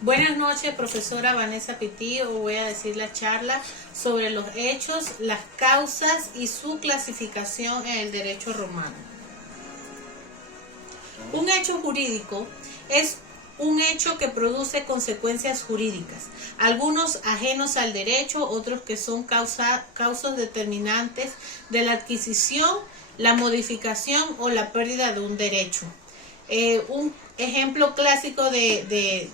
Buenas noches, profesora Vanessa Pití. Hoy voy a decir la charla sobre los hechos, las causas y su clasificación en el derecho romano. Un hecho jurídico es un hecho que produce consecuencias jurídicas, algunos ajenos al derecho, otros que son causas determinantes de la adquisición, la modificación o la pérdida de un derecho. Un ejemplo clásico de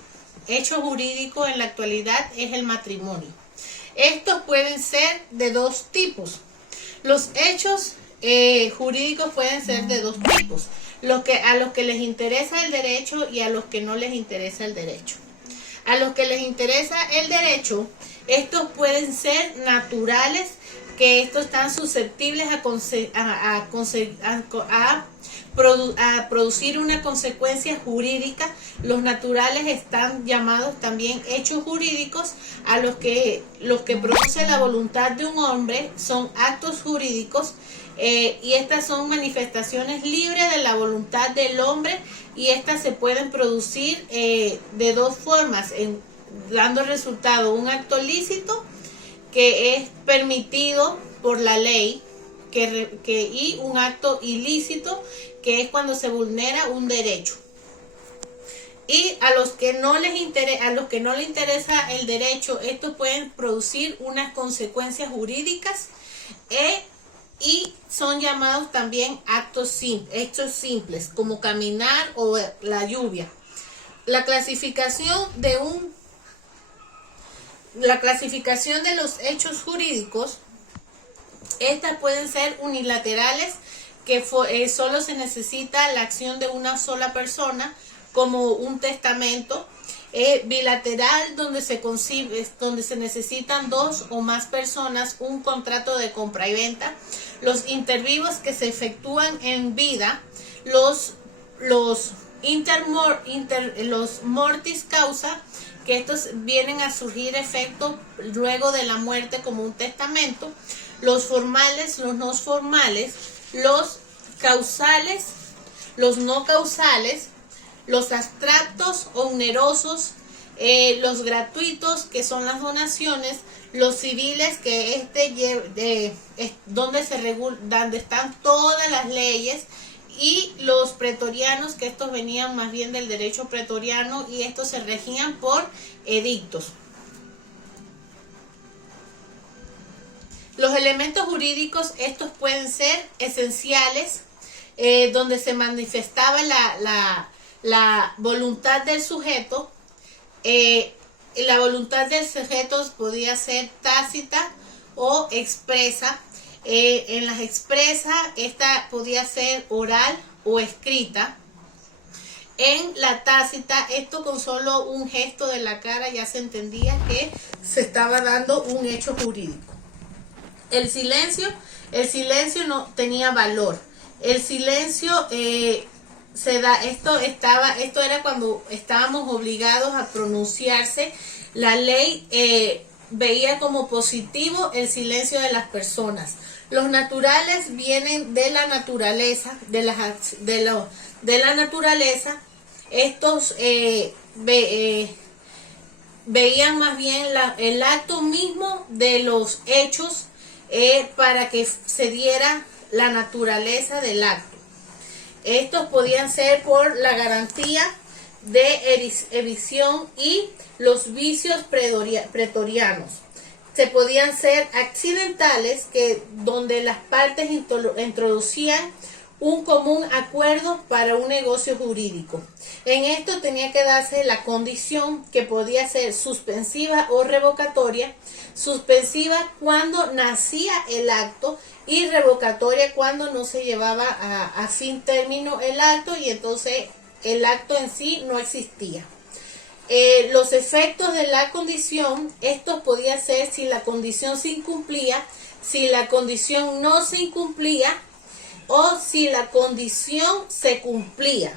hecho jurídico en la actualidad es el matrimonio. Estos pueden ser de dos tipos. Los hechos jurídicos pueden ser de dos tipos. A los que les interesa el derecho y a los que no les interesa el derecho. A los que les interesa el derecho, estos pueden ser naturales, que estos están susceptibles a producir una consecuencia jurídica. Los naturales están llamados también hechos jurídicos. A los que produce la voluntad de un hombre son actos jurídicos, y estas son manifestaciones libres de la voluntad del hombre, y estas se pueden producir de dos formas, dando resultado un acto lícito que es permitido por la ley, y un acto ilícito que es cuando se vulnera un derecho. Y a los que no les interesa el derecho, estos pueden producir unas consecuencias jurídicas y son llamados también hechos simples, como caminar o la lluvia. La clasificación de los hechos jurídicos, estas pueden ser unilaterales, que solo se necesita la acción de una sola persona, como un testamento. Bilateral, donde se necesitan dos o más personas, un contrato de compra y venta. Los intervivos que se efectúan en vida, los mortis causa, que estos vienen a surgir efecto luego de la muerte, como un testamento. Los formales, los no formales, los causales, los no causales, los abstractos o onerosos, los gratuitos, que son las donaciones, los civiles, que donde están todas las leyes, y los pretorianos, que estos venían más bien del derecho pretoriano, y estos se regían por edictos. Los elementos jurídicos, estos pueden ser esenciales, donde se manifestaba la voluntad del sujeto. La voluntad del sujeto podía ser tácita o expresa. En las expresas, esta podía ser oral o escrita. En la tácita, esto con solo un gesto de la cara ya se entendía que se estaba dando un hecho jurídico. El silencio no tenía valor. El silencio esto era cuando estábamos obligados a pronunciarse. La ley veía como positivo el silencio de las personas. Los naturales vienen de la naturaleza, de la naturaleza. Estos veían más bien el acto mismo de los hechos, para que se diera la naturaleza del acto. Estos podían ser por la garantía de evicción y los vicios pretorianos. Se podían ser accidentales, donde las partes introducían un común acuerdo para un negocio jurídico. En esto tenía que darse la condición, que podía ser suspensiva o revocatoria. Suspensiva cuando nacía el acto, y revocatoria cuando no se llevaba a fin término el acto, y entonces el acto en sí no existía. Los efectos de la condición, estos podían ser si la condición se incumplía, si la condición no se incumplía, o si la condición se cumplía.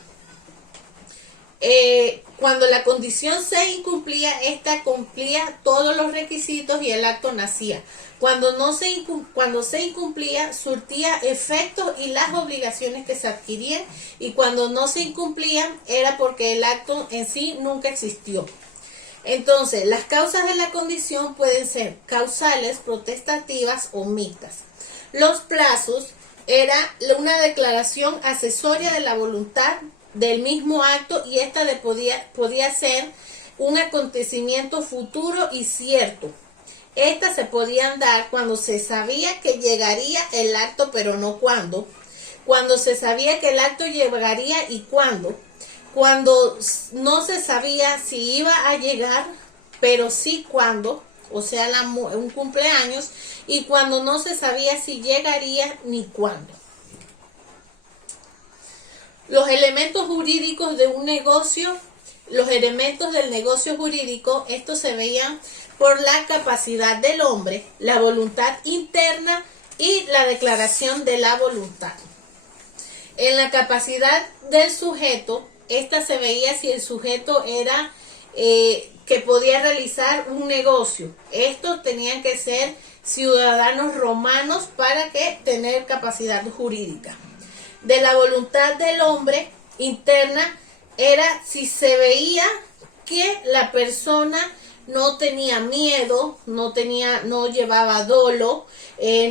Cuando la condición se incumplía, esta cumplía todos los requisitos y el acto nacía. Cuando se incumplía, surtía efectos y las obligaciones que se adquirían, y cuando no se incumplían era porque el acto en sí nunca existió. Entonces, las causas de la condición pueden ser causales, potestativas o mixtas. Los plazos era una declaración accesoria de la voluntad del mismo acto y esta podía ser un acontecimiento futuro y cierto. Estas se podían dar cuando se sabía que llegaría el acto, pero no cuándo. Cuando se sabía que el acto llegaría y cuándo. Cuando no se sabía si iba a llegar, pero sí cuándo, o sea, un cumpleaños, y cuando no se sabía si llegaría ni cuándo. Los elementos jurídicos de un negocio, los elementos del negocio jurídico, estos se veían por la capacidad del hombre, la voluntad interna y la declaración de la voluntad. En la capacidad del sujeto, esta se veía si el sujeto era que podía realizar un negocio. Estos tenían que ser ciudadanos romanos para que tener capacidad jurídica. De la voluntad del hombre interna era si se veía que la persona no tenía miedo, no llevaba dolo,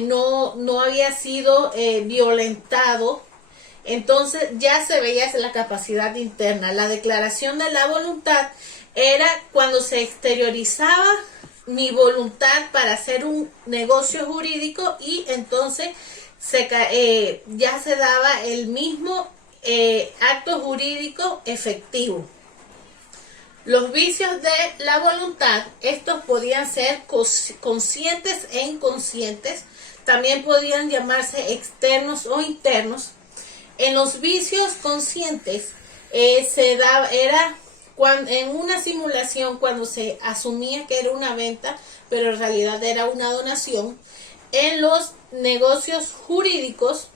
no había sido violentado. Entonces ya se veía la capacidad interna. La declaración de la voluntad era cuando se exteriorizaba mi voluntad para hacer un negocio jurídico y entonces ya se daba el mismo acto jurídico efectivo. Los vicios de la voluntad, estos podían ser conscientes e inconscientes, también podían llamarse externos o internos. En los vicios conscientes en una simulación cuando se asumía que era una venta, pero en realidad era una donación. En los negocios jurídicos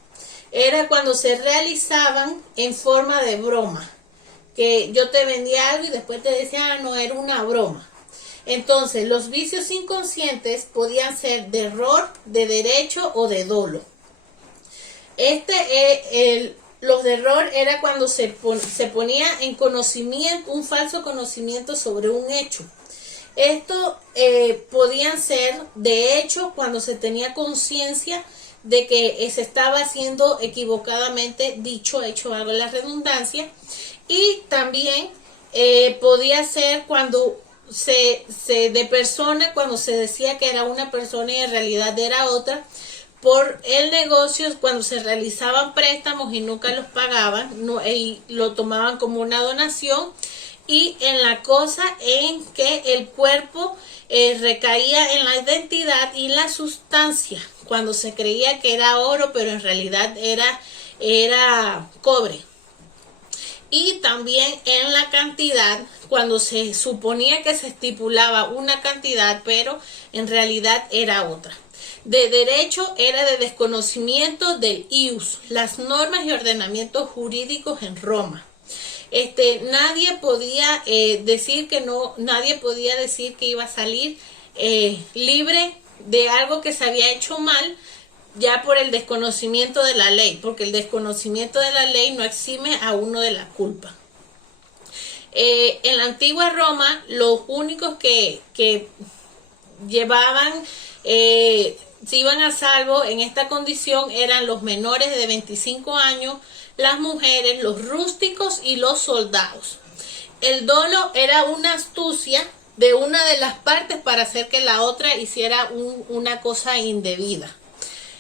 era cuando se realizaban en forma de broma, que yo te vendía algo y después te decía, no, era una broma. Entonces, los vicios inconscientes podían ser de error, de derecho o de dolo. Los de error era cuando se ponía en conocimiento, un falso conocimiento sobre un hecho. Esto podían ser de hecho cuando se tenía conciencia de que se estaba haciendo equivocadamente dicho hecho, hago la redundancia, y también podía ser cuando de persona, cuando se decía que era una persona y en realidad era otra, por el negocio cuando se realizaban préstamos y nunca los pagaban, y lo tomaban como una donación, y en la cosa en que el cuerpo recaía en la identidad y la sustancia, cuando se creía que era oro pero en realidad era cobre. Y también en la cantidad, cuando se suponía que se estipulaba una cantidad pero en realidad era otra. De derecho era de desconocimiento del ius, las normas y ordenamientos jurídicos en Roma. Nadie podía decir que iba a salir libre de algo que se había hecho mal, ya por el desconocimiento de la ley, porque el desconocimiento de la ley no exime a uno de la culpa. En la antigua Roma, los únicos que llevaban, se iban a salvo en esta condición eran los menores de 25 años, las mujeres, los rústicos y los soldados. El dolo era una astucia de una de las partes para hacer que la otra hiciera una cosa indebida.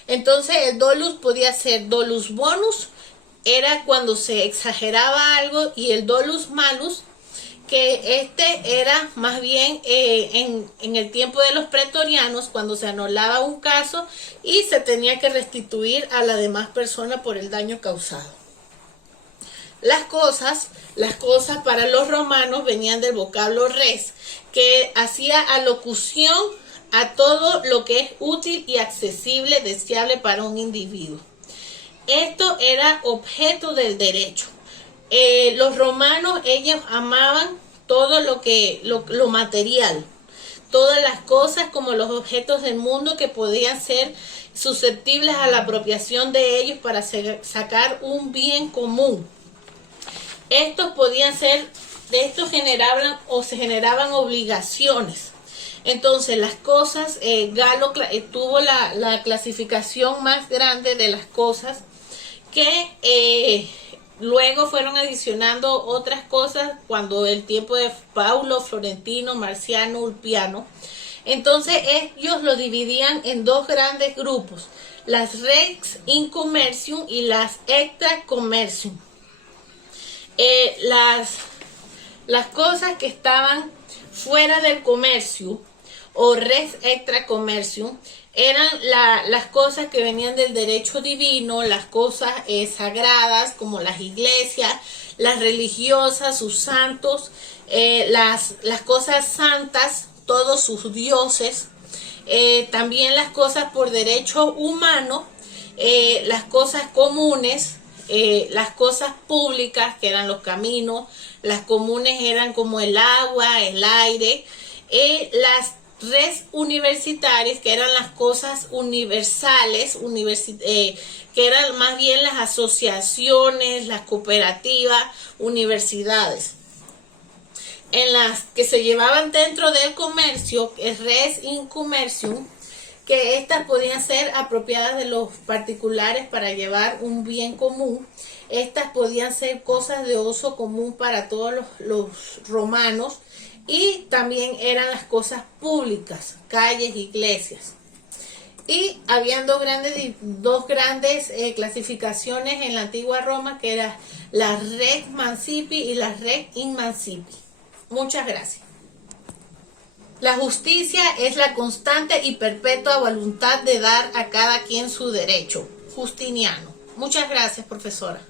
Entonces el dolus podía ser dolus bonus, era cuando se exageraba algo, y el dolus malus, que era más bien en el tiempo de los pretorianos, cuando se anulaba un caso y se tenía que restituir a la demás persona por el daño causado. Las cosas para los romanos venían del vocablo res, que hacía alocución a todo lo que es útil y accesible, deseable para un individuo. Esto era objeto del derecho. Los romanos, ellos amaban todo lo material, todas las cosas como los objetos del mundo que podían ser susceptibles a la apropiación de ellos para sacar un bien común. estos generaban o se generaban obligaciones. Entonces las cosas, Galo tuvo la clasificación más grande de las cosas que luego fueron adicionando otras cosas cuando el tiempo de Paulo, Florentino, Marciano, Ulpiano. Entonces ellos lo dividían en dos grandes grupos, las Rex in Commercium y las Extra Commercium. Las cosas que estaban fuera del comercio o Res Extra Commercium eran las cosas que venían del derecho divino, las cosas sagradas como las iglesias, las religiosas, sus santos, las cosas santas, todos sus dioses, también las cosas por derecho humano, las cosas comunes, las cosas públicas que eran los caminos, las comunes eran como el agua, el aire, las res universitarias que eran las cosas universales, que eran más bien las asociaciones, las cooperativas, universidades. En las que se llevaban dentro del comercio, el res in commercium, que estas podían ser apropiadas de los particulares para llevar un bien común. Estas podían ser cosas de uso común para todos los romanos y también eran las cosas públicas, calles, iglesias. Y habían dos grandes clasificaciones en la antigua Roma, que eran las res mancipi y las res in mancipi. Muchas gracias. La justicia es la constante y perpetua voluntad de dar a cada quien su derecho. Justiniano. Muchas gracias, profesora.